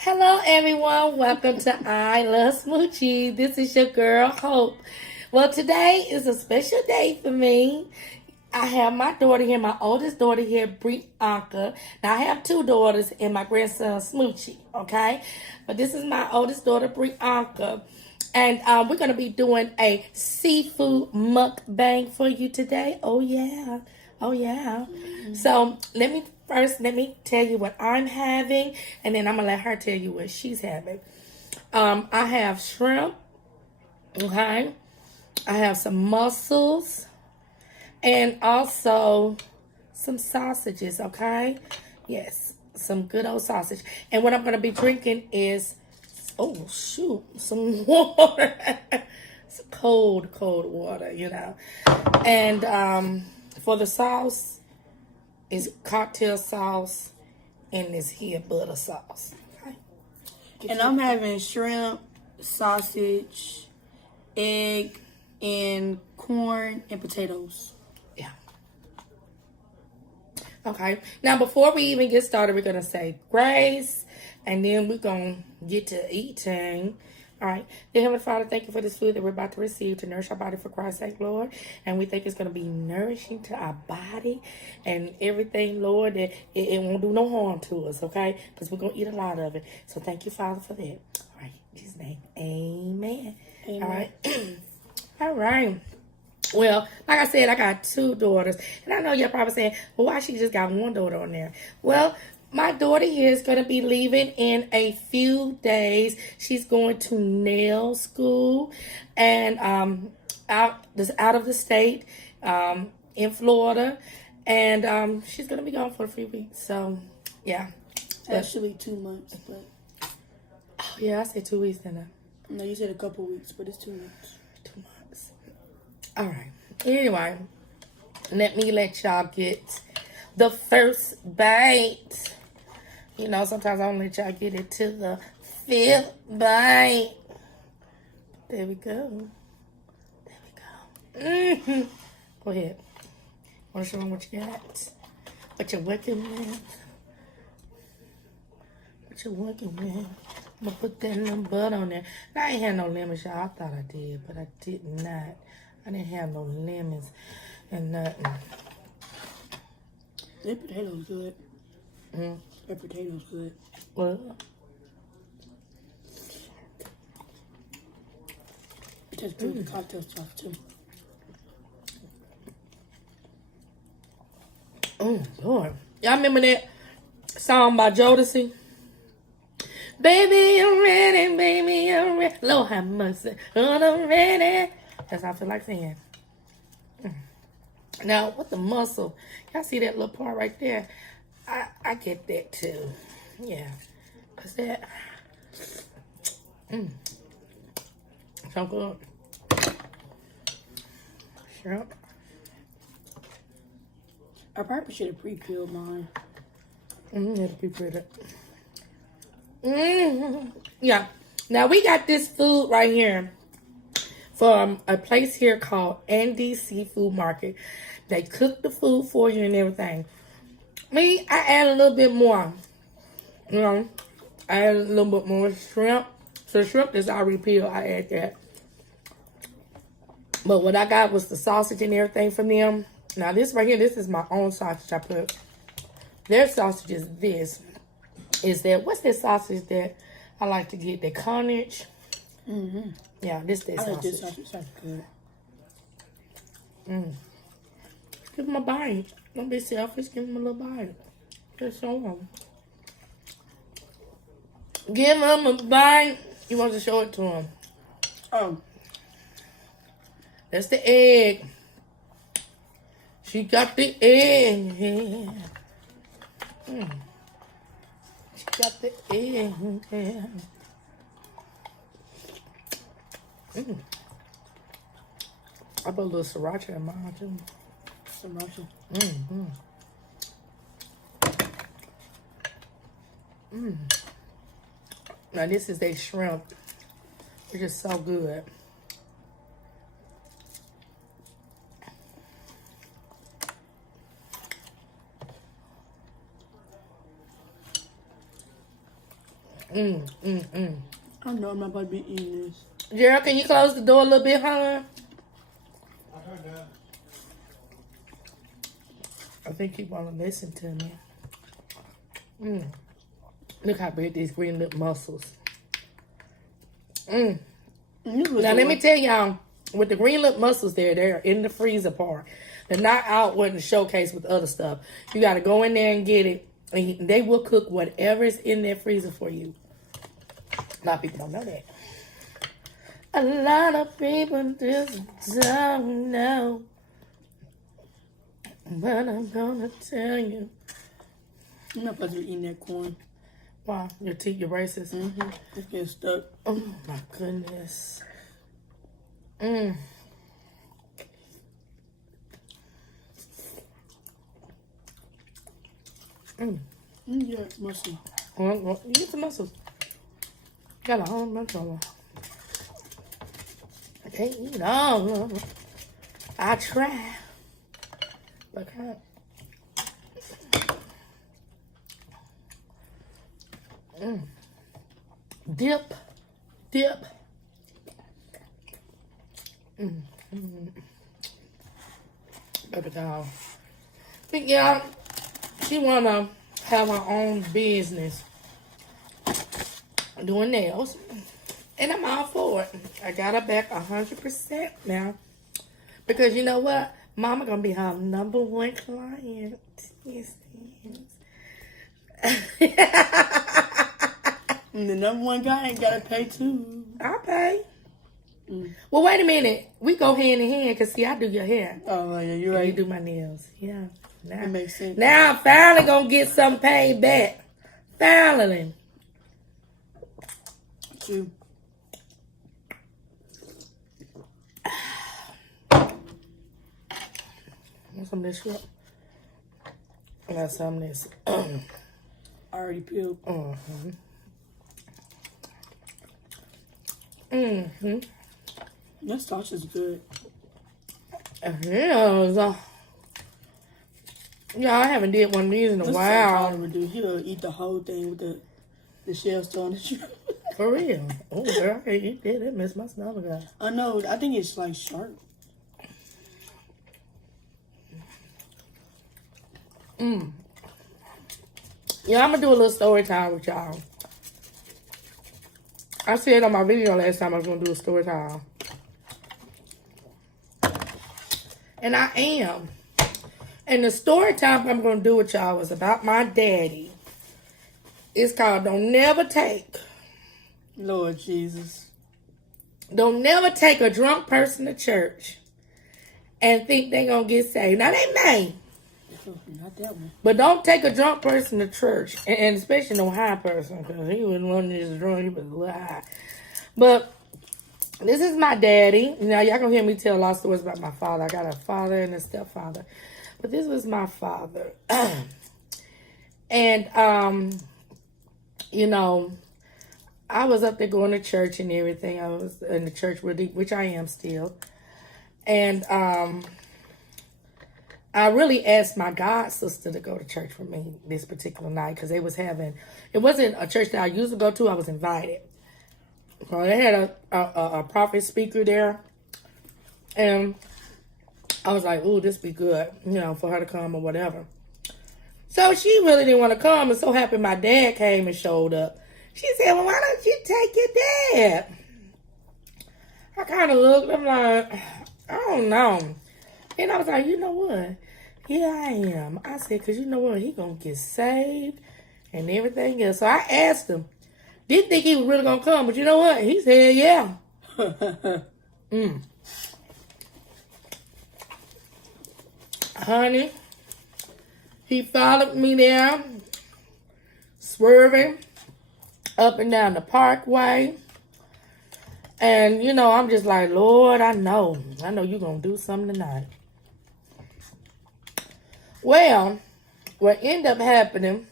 Hello, everyone. Welcome to I Love Smoochie. This is your girl, Hope. Well, today is a special day for me. I have my daughter here, my oldest daughter here, Brianka. Now, I have two daughters and my grandson, Smoochie, okay? But this is my oldest daughter, Brianka. And we're going to be doing a seafood mukbang for you today. Oh, yeah. Oh, yeah. So, let me tell you what I'm having, and then I'm going to let her tell you what she's having. I have shrimp, okay? I have some mussels, and also some sausages, okay? Yes, some good old sausage. And what I'm going to be drinking is, oh, shoot, some water. It's cold water, you know. And for the sauce, it's cocktail sauce and this here butter sauce. Okay? And I'm having shrimp, sausage, egg, and corn and potatoes. Yeah. Okay. Now, before we even get started, we're going to say grace, and then we're going to get to eating. All right. Dear Heavenly Father, thank you for this food that we're about to receive to nourish our body for Christ's sake, Lord. And we think it's going to be nourishing to our body and everything, Lord, that it won't do no harm to us, okay? Because we're going to eat a lot of it. So thank you, Father, for that. All right. In Jesus' name, amen. Amen. All right. All right. Well, like I said, I got two daughters. And I know you're probably saying, well, why she just got one daughter on there? Well, my daughter here is going to be leaving in a few days. She's going to nail school and out of the state in Florida. And she's going to be gone for a few weeks. So, yeah. Actually, 2 months, but... Oh, yeah, I said 2 weeks, didn't I? No, you said a couple weeks, but it's 2 months. 2 months. All right. Anyway, let me let y'all get the first bite. You know, sometimes I don't let y'all get it to the 5th bite. There we go. There we go. Mm-hmm. Go ahead. Want to show them what you got? What you're working with? What you're working with? I'm going to put that little butter on there. Now, I ain't had no lemons, y'all. I thought I did, but I did not. I didn't have no lemons and nothing. That potato's good. Mm. That potato's good. Well, It tastes good with cocktail sauce, too. oh, Lord. Y'all remember that song by Jodeci? Baby, I'm ready, baby, I'm ready. Lord have mercy, I'm ready. That's how I feel like saying. Now, with the muscle, y'all see that little part right there? I get that too. Yeah. Cause that so good. Shrimp. I probably should have pre-peeled mine. It'll be pretty. Yeah. Now we got this food right here from a place here called Andy's Seafood Market. They cook the food for you and everything. Me, I add a little bit more. You know, I add a little bit more shrimp. So shrimp is already peeled. I add that. But what I got was the sausage and everything from them. Now this right here, this is my own sausage I put. Their sausage is this. Is that, what's that sausage that I like to get? The Carnage. Mm-hmm. Yeah, this sausage. I like this sausage. That's good. Give him a bite. Don't be selfish. Give him a little bite. Just show him. Give him a bite. You want to show it to him. Oh. That's the egg. She got the egg. Yeah. She got the egg. Yeah. I put a little sriracha in mine too. Sriracha. Now this is a shrimp. It's just so good. I know I'm not about to be eating this. Gerald, can you close the door a little bit, huh? I think he want to listen to me. Look how big these green lip mussels. Now, let me tell y'all, with the green lip mussels they're in the freezer part. They're not out with the showcase with other stuff. You got to go in there and get it. And they will cook whatever's in their freezer for you. A lot of people don't know that. A lot of people just don't know. But I'm gonna tell you. I'm not supposed to be eating that corn. Wow, your teeth, your braces. It's getting stuck. Oh my goodness. Yeah, muscle. Well, you get some muscles. Got a whole bunch of them. I can't eat all of them. I try. But I can't. Dip. Baby doll. Think y'all, she wanna have her own business doing nails, and I'm all for it. I got her back 100% now, because you know what, Mama gonna be her #1 client. Yes. And the #1 guy ain't gotta pay too. I'll pay. Well, wait a minute. We go hand in hand, because see, I do your hair. Oh, yeah, you're You right. do my nails. Yeah. Now, That makes sense. now I'm finally gonna get some paid back. Finally. Too. Want some of this shit? I got some of this. I already peeled. That sauce is good. Yeah, I haven't did one of these in a This while. Oliver do. He'll eat the whole thing with the shell still on the tree. For real. Oh, girl, I can't eat that. That messed my stomach up. I know. I think it's like sharp. Yeah, I'm going to do a little story time with y'all. I said on my video last time I was going to do a story time. And I am. And the story time I'm going to do with y'all is about my daddy. It's called Don't Never Take. Lord Jesus. Don't never take a drunk person to church and think they're going to get saved. Now, they may. Not that one. But don't take a drunk person to church, and especially no high person, because he was one that's drunk, he was a little high. But this is my daddy. Now, y'all gonna hear me tell a lot of stories about my father. I got a father and a stepfather. But this was my father. And, you know, I was up there going to church and everything. I was in the church, which I am still. And, I really asked my god sister to go to church with me this particular night, because they was having, it wasn't a church that I used to go to, I was invited. So they had a prophet speaker there, and I was like, ooh, this be good, you know, for her to come or whatever. So she really didn't want to come, and so happy my dad came and showed up. She said, well, why don't you take your dad? I kind of looked, I'm like, I don't know. And I was like, you know what? Yeah, I am. I said, because you know what? He going to get saved and everything else. So I asked him. Didn't think he was really going to come, but you know what? He said, yeah. Honey, he followed me there, swerving up and down the parkway. And, you know, I'm just like, Lord, I know you're going to do something tonight. Well, what ended up happening,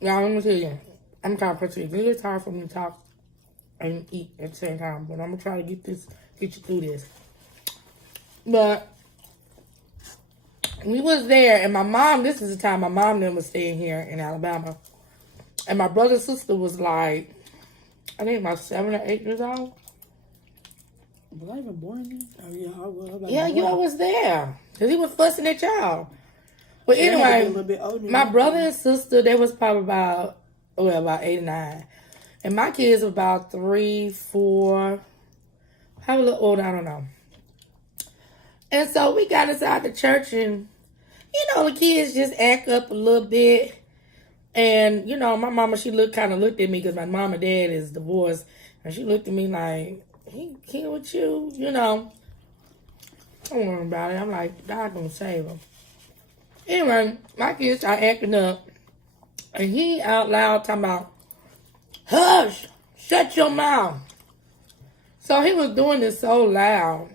y'all, let me tell you, I'm kind of frustrated. It's hard for me to talk and eat at the same time, but I'm going to try to get you through this. But we was there, and my mom, this is the time my mom then was staying here in Alabama. And my brother and sister was like, I think about 7 or 8 years old. Was I even born then? Oh, yeah, I was. Like, Yeah, you born. was there. Because he was fussing at y'all. But So I had to be a anyway, little bit older than my that. brother and sister, they was probably about 8 or 9. And my kids were about 3, 4, probably a little older, I don't know. And so we got inside the church and, you know, the kids just act up a little bit. And, you know, my mama, she kind of looked at me because my mom and dad is divorced. And she looked at me like, he with you, you know. I don't know about it. I'm like, God gonna save him. Anyway, my kids start acting up. And he out loud talking about, hush, shut your mouth. So he was doing this so loud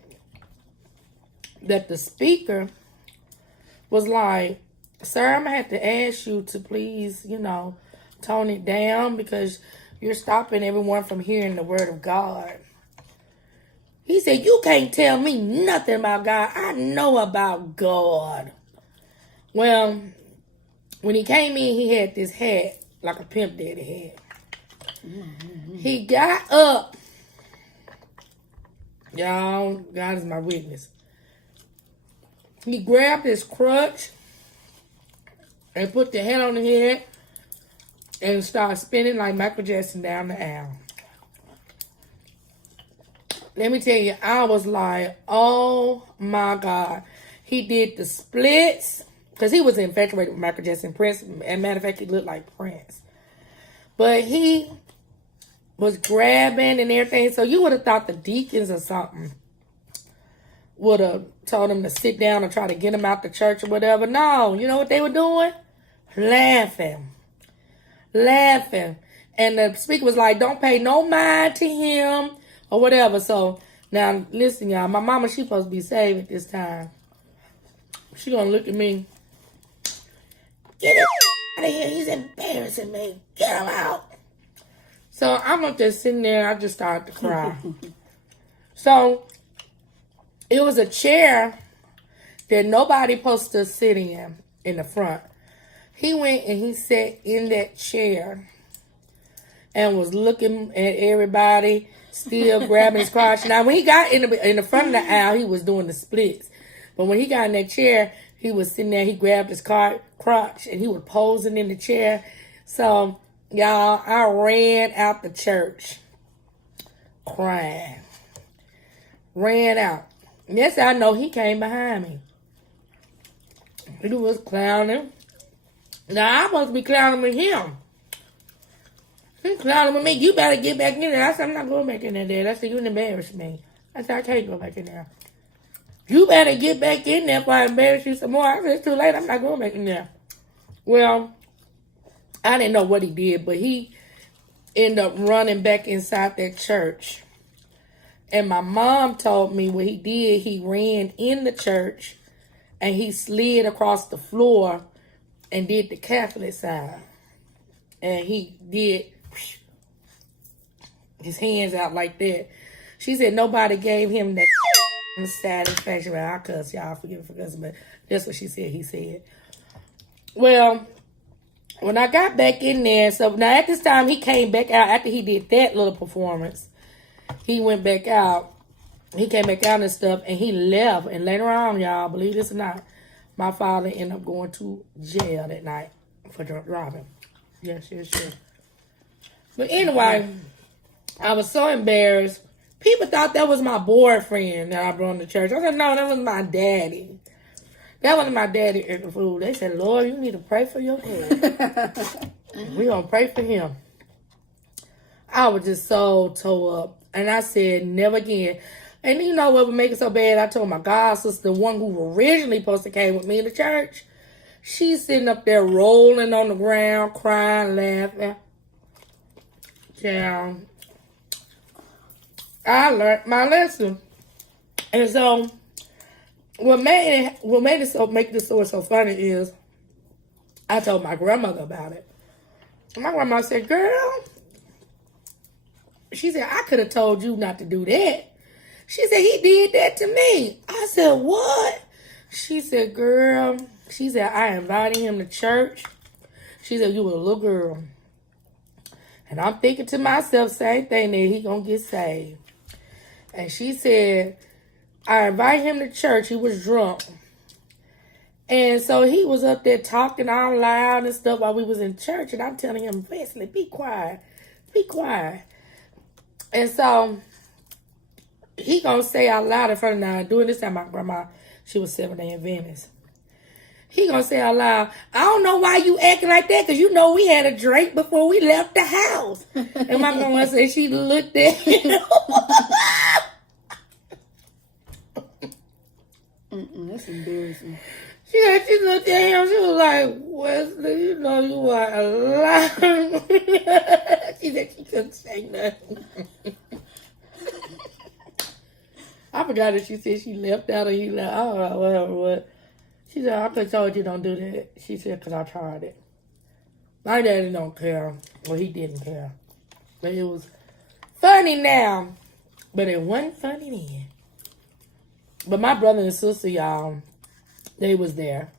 that the speaker was like, sir, I'm going to have to ask you to please, you know, tone it down because you're stopping everyone from hearing the word of God. He said, you can't tell me nothing about God. I know about God. Well, when he came in, he had this hat like a pimp daddy hat. He got up. Y'all, God is my witness. He grabbed his crutch and put the hat on the head and started spinning like Michael Jackson down the aisle. Let me tell you, I was like, oh my God. He did the splits because he was infatuated with Michael Jackson, Prince. And matter of fact, he looked like Prince. But he was grabbing and everything. So you would have thought the deacons or something would have told him to sit down and try to get him out the church or whatever. No, you know what they were doing? Laughing. And the speaker was like, don't pay no mind to him or whatever. So now listen, y'all, my mama, she supposed to be saved at this time. She gonna look at me. Get him out of here. He's embarrassing me. Get him out. So I'm just sitting there. I just started to cry. So it was a chair that nobody supposed to sit in the front. He went and he sat in that chair and was looking at everybody, still grabbing his crotch. Now, when he got in the front of the aisle, he was doing the splits. But when he got in that chair, he was sitting there. He grabbed his crotch and he was posing in the chair. So, y'all, I ran out the church crying. Ran out. Yes, I know he came behind me. He was clowning. Now, I'm supposed to be clowning with him. He's clowning with me. You better get back in there. I said, I'm not going back in there, Dad. I said, you embarrass me. I said, I can't go back in there. You better get back in there before I embarrass you some more. I said, it's too late. I'm not going back in there. Well, I didn't know what he did, but he ended up running back inside that church. And my mom told me what he did. He ran in the church and he slid across the floor and did the Catholic sign. And he did his hands out like that. She said nobody gave him that satisfaction. Well, I cuss, y'all, forgive me for cussing, but that's what she said he said. Well, when I got back in there, so now at this time he came back out after he did that little performance. He went back out. He came back out and stuff, and he left. And later on, y'all, believe this or not, my father ended up going to jail that night for drunk driving. Yes. But anyway, I was so embarrassed. People thought that was my boyfriend that I brought to church. I said, no, that was my daddy. That wasn't my daddy at the food. They said, Lord, you need to pray for your dad. We're going to pray for him. I was just so tore up. And I said, never again. And you know what would make it so bad? I told my god sister, the one who originally supposed to came with me to church. She's sitting up there rolling on the ground, crying, laughing. Yeah. I learned my lesson. And so what made this story so funny is I told my grandmother about it. And my grandma said, girl, she said, I could have told you not to do that. She said, he did that to me. I said, what? She said, girl, she said, I invited him to church. She said, you were a little girl. And I'm thinking to myself, same thing, that he gonna get saved. And she said, I invited him to church. He was drunk. And so he was up there talking out loud and stuff while we was in church. And I'm telling him, Wesley, be quiet. Be quiet. And so he gonna say out loud in front of now. Doing this time, my grandma, she was Seventh-day Adventist. He gonna say out loud, I don't know why you acting like that, because you know we had a drink before we left the house. And my grandma said she looked at him. That's embarrassing. She looked at him. She was like, Wesley, you know you are a liar. She said she couldn't say nothing. I forgot that she said she left out or he left. I don't know, whatever, what. She said, I could have told you don't do that. She said, because I tried it. My daddy don't care. Well, he didn't care. But it was funny now. But it wasn't funny then. But my brother and sister, y'all, they was there.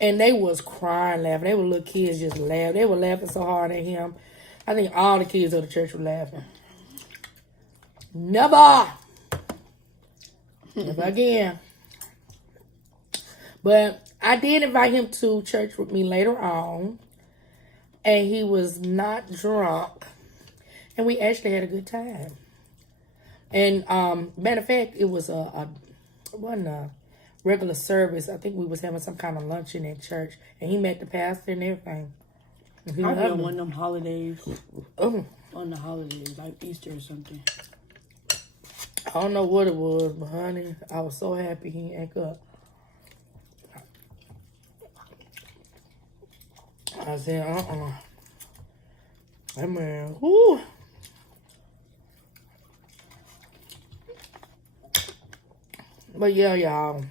And they was crying, laughing. They were little kids just laughing. They were laughing so hard at him. I think all the kids of the church were laughing. Never. Never again. But I did invite him to church with me later on. And he was not drunk. And we actually had a good time. And matter of fact, it was wasn't a regular service. I think we was having some kind of luncheon at church. And he met the pastor and everything. And I did one of them holidays. Oh. On the holidays, like Easter or something. I don't know what it was, but honey, I was so happy he ain't up. I said, That man, whoo. But yeah, y'all.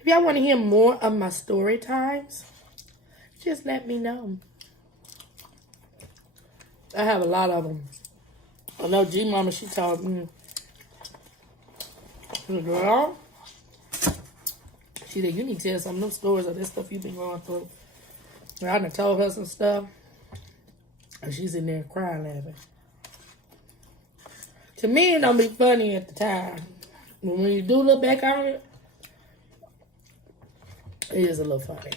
If y'all want to hear more of my story times, just let me know. I have a lot of them. I know G-Mama, she told me, girl, she said, you need to tell some of them stories of this stuff you've been going through. And I done told her some stuff. And she's in there crying, laughing. To me, it don't be funny at the time. But when you do look back on it, it is a little funny.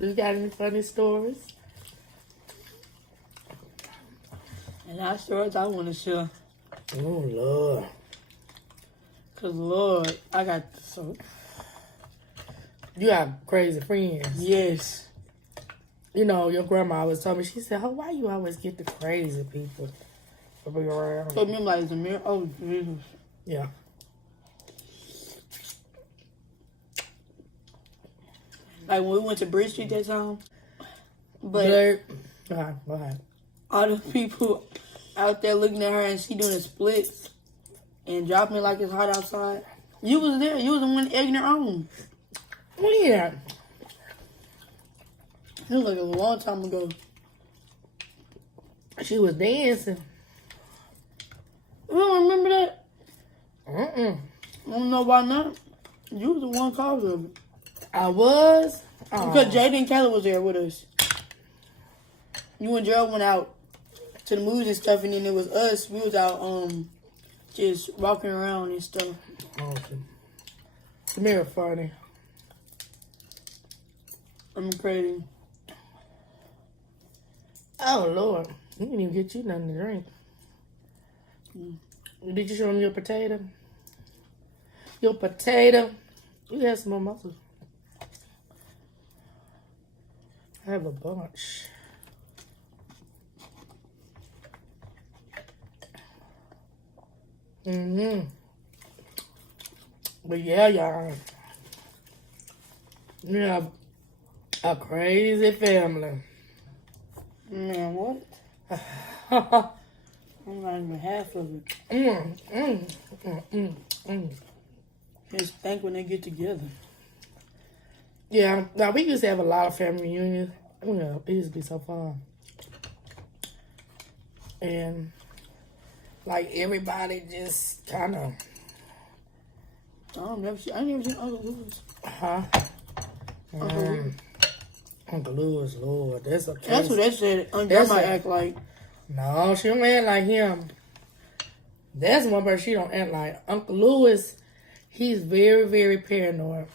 You got any funny stories? And our stories I want to share. Oh, Lord. Because, Lord, I got so... You got crazy friends. Yes. You know, your grandma always told me, she said, oh, why you always get the crazy people to be around? So, me like, the mirror. Oh, Jesus. Yeah. Like, when we went to Bridge Street that time. But Why? all the people out there looking at her and she doing the splits and dropping it like it's hot outside. You was there. You was the one egging her on. Oh, yeah. It was like a long time ago. She was dancing. You don't remember that? I don't know why not. You was the one cause of it. I was. Because Jaden and Kayla was there with us. You and Gerald went out to the movies and stuff, and then it was us. We was out just walking around and stuff. Awesome. Samira funny. I'm crazy. Oh, Lord. He didn't even get you nothing to drink. Did you show him your potato? Your potato? You have some more muscles. I have a bunch. But yeah, y'all. You have a crazy family. Man, what? I'm not even half of it. Just think when they get together. Yeah, now we used to have a lot of family reunions. Yeah, it used to be so fun. And like everybody just kind of. I never seen Uncle Louis. Huh? Uncle Louis. Uncle Louis, Lord, that's a case. That's what they said. Grandma act like. No, she don't act like him. That's one person she don't act like. Uncle Louis, he's very, very paranoid.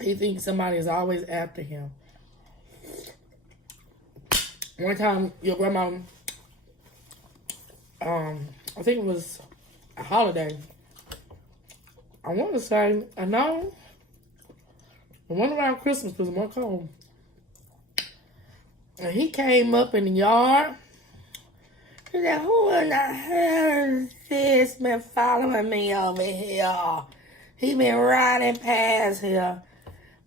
He thinks somebody is always after him. One time, your grandma, I think it was a holiday. I want to say, no, the one around Christmas was more cold. And he came up in the yard. He said, who in the hell is this been following me over here? He been riding past here.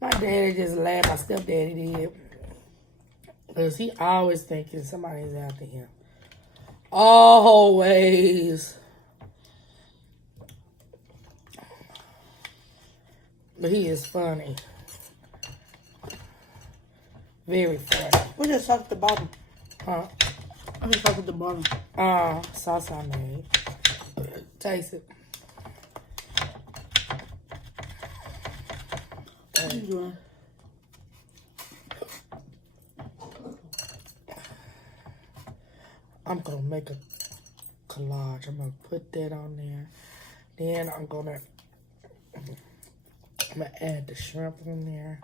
My daddy just laughed. My stepdaddy did. Because he always thinking somebody's after him. Always. But he is funny. Very funny. We just talked at the bottom. Huh? I just talked at the bottom. Sauce I made. Taste it. What you doing? I'm going to make a collage. I'm going to put that on there. Then I'm going to add the shrimp in there.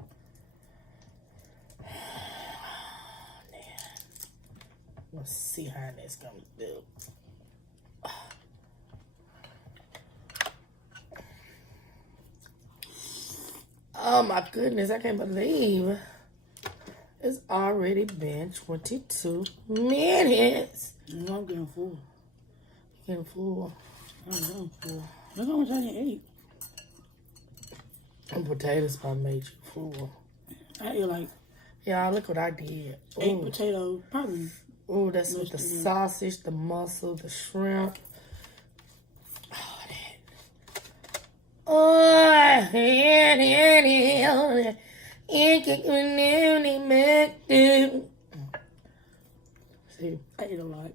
Let's see how this gonna do. Oh my goodness, I can't believe it's already been 22 minutes. No, I'm getting full. Getting full. I'm getting full. Look how much I done ate. And potatoes probably made you full. I ate like Yeah, look what I did. 8 potatoes, probably. Oh, that's with the sausage, the mussel, the shrimp. Oh, that. Oh, see, I ate a lot.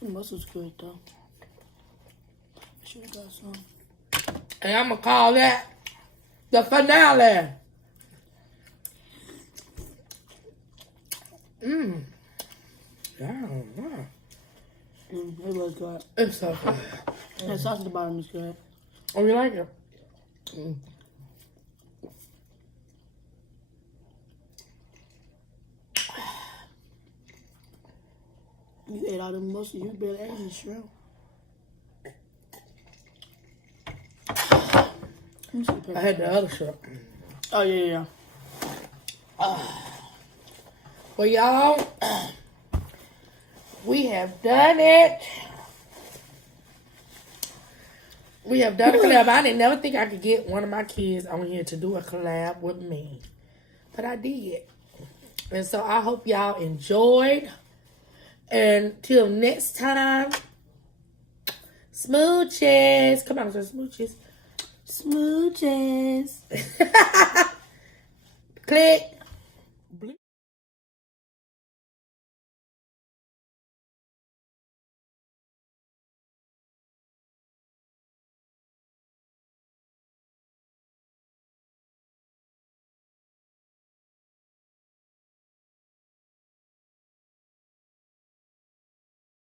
The muscle's good though. I should have got some. and I'm gonna call that the finale. Yeah, It was good. it's so good. That sauce at the bottom is good. Oh, you like it? You ate all the muscle. You barely ate any shrimp. I had the other shrimp. Oh, yeah. Well, y'all, we have done it. We have done a collab. I didn't never think I could get one of my kids on here to do a collab with me. But I did. And so I hope y'all enjoyed. And till next time, smooches. Come on, so smooches. Smooches. Click.